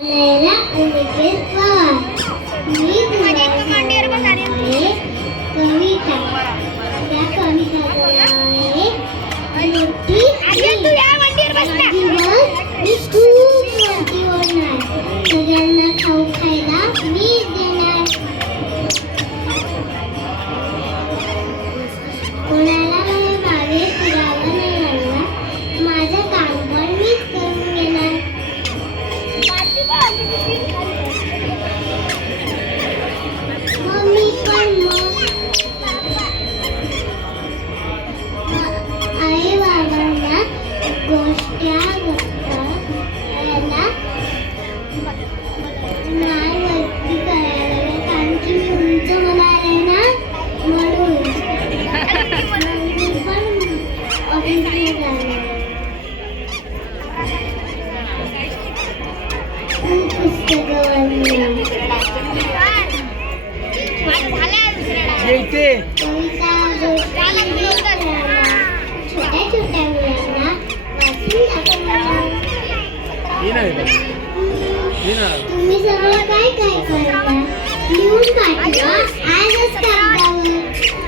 लैला अनिकेत पवार मी तुम्हाला कविता त्या कविताचं नाव आहे मोठी मी खूप मोठी होणार सगळ्यांना खाऊ खायला मी देणार कोणाला माझ्या मागे फिरावं नाही लागणार माझं काम पण मीच करून घेणार मम्मी पण आई बाबांना गोष्टी नाही वरती करायला कारण की मी उंच होणार आहे ना म्हणून मी पण ऑफिसला जाणार खूप पुस्तकं वाचणार कविता छोट्या छोट्या मुलांना तुम्ही सगळं काय काय करता लिहून पाठवा आजच कागदावर